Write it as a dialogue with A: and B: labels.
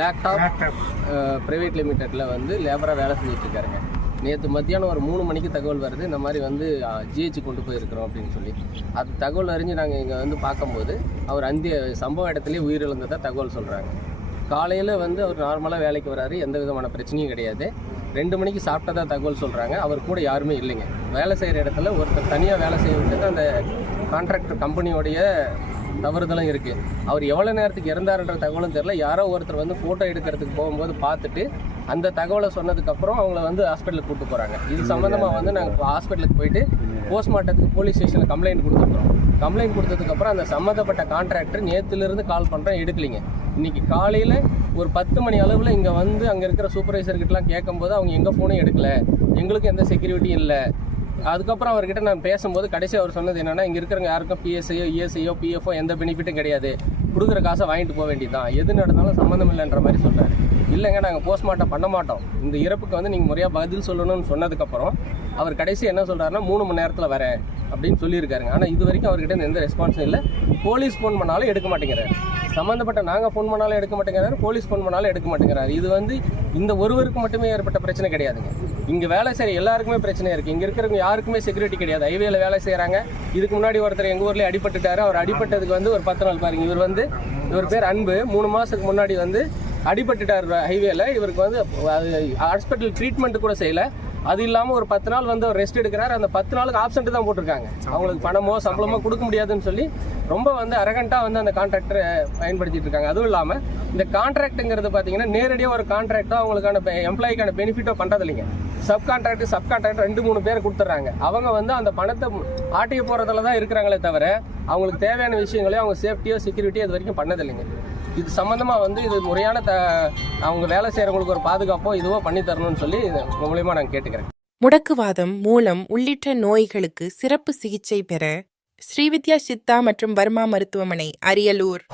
A: Laptop private லிமிட்டெடில் வந்து லேபராக வேலை செஞ்சுட்டு இருக்காருங்க நேற்று மத்தியானம் ஒரு மூணு மணிக்கு தகவல் வருது இந்த மாதிரி வந்து ஜிஹெச் கொண்டு போயிருக்கிறோம் அப்படின்னு சொல்லி. அது தகவல் அறிஞ்சு நாங்கள் இங்கே வந்து பார்க்கும்போது அவர் அந்த சம்பவ இடத்துலேயே உயிரிழந்ததா தகவல் சொல்கிறாங்க காலையில் வந்து அவர் நார்மலாக வேலைக்கு வராரு எந்த விதமான பிரச்சனையும் கிடையாது. ரெண்டு மணிக்கு சாப்பிட்டதா தகவல் சொல்கிறாங்க அவர் கூட யாருமே இல்லைங்க. வேலை செய்கிற இடத்துல ஒருத்தர் தனியாக வேலை செய்ய விட்டது அந்த கான்ட்ராக்டர் கம்பெனியோடைய தவறுதலும் இருக்குது அவர் எவ்வளோ நேரத்துக்கு இறந்தாருன்ற தகவலும் தெரில யாரோ ஒருத்தர் வந்து ஃபோட்டோ எடுக்கிறதுக்கு போகும்போது பார்த்துட்டு அந்த தகவலை சொன்னதுக்கப்புறம் அவங்கள வந்து ஹாஸ்பிட்டலுக்கு கூப்பிட்டு போகிறாங்க இது சம்மந்தமாக வந்து நாங்கள் ஹாஸ்பிட்டலுக்கு போயிட்டு போஸ்ட்மார்ட்டத்துக்கு போலீஸ் ஸ்டேஷனில் கம்ப்ளைண்ட் கொடுத்துருக்கோம். கம்ப்ளைண்ட் கொடுத்ததுக்கப்புறம் அந்த சம்மந்தப்பட்ட கான்ட்ராக்டர் நேற்றுலேருந்து கால் பண்ணுறோம் எடுக்கலிங்க. இன்னைக்கு காலையில் ஒரு பத்து மணி அளவில் இங்கே வந்து அங்கே இருக்கிற சூப்பர்வைசர்கிட்டலாம் கேட்கும்போது அவங்க எங்கள் ஃபோனும் எடுக்கலை. எங்களுக்கும் எந்த செக்யூரிட்டியும் இல்லை. அதுக்கப்புறம் அவர்கிட்ட நான் பேசும்போது கடைசி அவர் சொன்னது என்னன்னா இங்க இருக்கிறவங்க யாருக்கும் பிஎஸ்ஐயோ இஎஸ்ஐயோ பிஎஃப்ஓ எந்த பெனிஃபிட்டும் கிடையாது. கொடுக்குற காசை வாங்கிட்டு போக வேண்டியதுதான். எது நடந்தாலும் சம்மந்தம் இல்லைன்ற மாதிரி சொல்றாரு. இல்லைங்க நாங்கள் போஸ்ட்மார்ட்டம் பண்ண மாட்டோம். இந்த இறப்புக்கு வந்து நீங்கள் முறையாக பதில் சொல்லணும்னு சொன்னதுக்கப்புறம் அவர் கடைசி என்ன சொல்கிறாருன்னா மூணு மணி நேரத்தில் வரேன் அப்படின்னு சொல்லியிருக்காருங்க. ஆனால் இது வரைக்கும் அவர்கிட்ட எந்த ரெஸ்பான்ஸும் இல்லை. போலீஸ் ஃபோன் பண்ணாலும் எடுக்க மாட்டேங்கிறாரு. சம்மந்தப்பட்ட நாங்கள் ஃபோன் பண்ணாலும் எடுக்க மாட்டேங்கிறாரு போலீஸ் ஃபோன் பண்ணாலும் எடுக்க மாட்டேங்கிறாரு. இது வந்து இந்த ஒருவருக்கு மட்டுமே ஏற்பட்ட பிரச்சனை கிடையாதுங்க. இங்கே வேலை செய்கிற எல்லாருக்குமே பிரச்சனை இருக்குது இங்கே இருக்கிறவங்க யாருக்குமே செக்யூரிட்டி கிடையாது. ஹைவேல வேலை செய்கிறாங்க இதுக்கு முன்னாடி ஒருத்தர் எங்கள் ஊர்லேயே அடிபட்டுட்டாரு. அவர் அடிபட்டதுக்கு வந்து ஒரு பத்து நாள் பாருங்க. இவர் வந்து இவர் பேர் அன்பு. மூணு மாதத்துக்கு முன்னாடி வந்து அடிபட்டுட்டார் ஹைவேல இவருக்கு வந்து ஹாஸ்பிட்டல் ட்ரீட்மெண்ட் கூட செய்யலை. அது இல்லாமல் ஒரு பத்து நாள் வந்து அவர் ரெஸ்ட் எடுக்கிறார். அந்த பத்து நாளுக்கு ஆப்சண்ட் தான் போட்டிருக்காங்க. அவங்களுக்கு பணமோ சம்பளமோ கொடுக்க முடியாதுன்னு சொல்லி ரொம்ப வந்து அரகண்டாக வந்து அந்த கான்ட்ராக்டரை பயன்படுத்திட்டு இருக்காங்க. அதுவும் இல்லாமல் இந்த கான்ட்ராக்ட்டுங்கிறது பார்த்தீங்கன்னா நேரடியாக ஒரு கான்ட்ராக்டோ அவங்களுக்கான எம்ப்ளாய்க்கான பெனிஃபிட்டோ பண்ணுறது இல்லைங்க சப் கான்ட்ராக்ட் சப் கான்ட்ராக்ட் ரெண்டு மூணு பேர் கொடுத்துட்றாங்க அவங்க வந்து அந்த பணத்தை ஆட்டிய போகிறதுல தான் இருக்கிறாங்களே தவிர அவங்களுக்கு தேவையான விஷயங்களையும் அவங்க சேஃப்டியோ செக்யூரிட்டியோ இது வரைக்கும் பண்ணதில்லைங்க. இது சம்மந்தமாக வந்து இது முறையான த அவங்க வேலை செய்கிறவங்களுக்கு ஒரு பாதுகாப்போ இதுவோ பண்ணி தரணும்னு சொல்லி இது உங்க நான் கேட்டுக்கிறேன்.
B: முடக்குவாதம் மூலம் உள்ளிட்ட நோய்களுக்கு சிறப்பு சிகிச்சை பெற ஸ்ரீவித்யா சித்தா மற்றும் வர்மா மருத்துவமனை அரியலூர்.